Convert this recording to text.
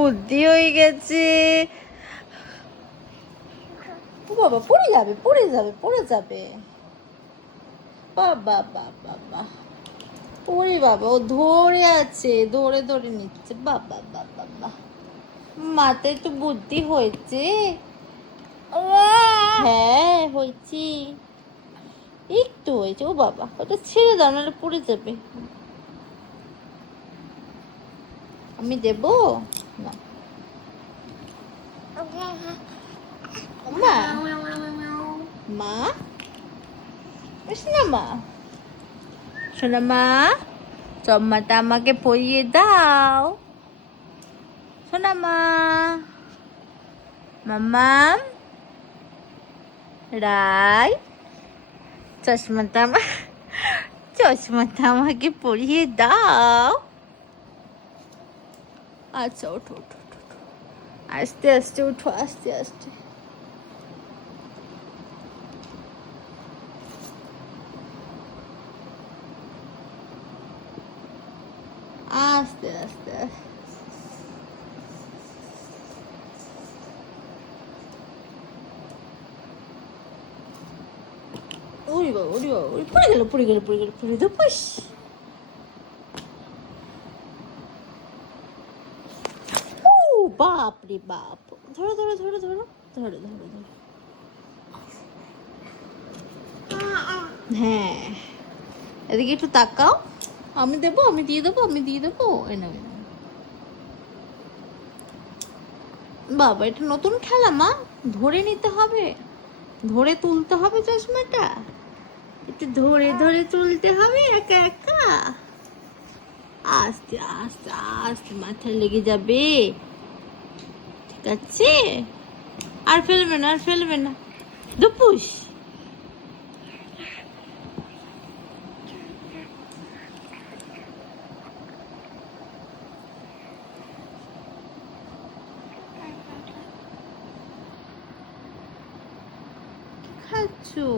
বুদ্ধি হয়ে গেছে। বাবা পড়ে যাবে পড়ে যাবে পড়ে যাবে। বাবা বাবা বাবা ওরে বাবা, ও ধরে আছে, ধরে ধরে নিচ্ছে। বাবা বাবা বাবা, মাথায় তো বুদ্ধি হয়েছে। হ্যাঁ হয়েছি, একটু হয়েছে। ও বাবা, ওটা ছেড়ে দাও নাহলে পড়ে যাবে। আমি দেব না। মা মা শোনা মা, শোনা মা, চম্মাটা আমাকে পরিয়ে দাও। শোনা মা, মাম্মাম রাই, চশমাটা আমাকে পরিয়ে দাও। আচ্ছা ওঠো ওঠো ওঠো, আস্তে আস্তে উঠো, আস্তে আস্তে। আস্তে আস্তে ওরে বাবা, ওরে বাবা, ওরে পড়ে গেল পড়ে গেল পড়ে গেল, পড়ে তো পুষ। ও বাপ রে বাপ, ধরো ধরো ধরো ধরো ধরো ধরো ধরো। হ্যাঁ, এদিকে একটু তাকাও। আমি দেবো, আমি দিয়ে দেবো, আমি দিয়ে দেবো। এনে বাবা, এটা নতুন খেলা মা, ধরে নিতে হবে, ধরে তুলতে হবে চশমাটা, একটু ধরে ধরে তুলতে হবে একা একা। আস্তে আস্তে আস্তে, মাথায় লেগে যাবে। ঠিক আছে, আর ফেলবে না, আর ফেলবে না। দুপুস। খাচ্ছো?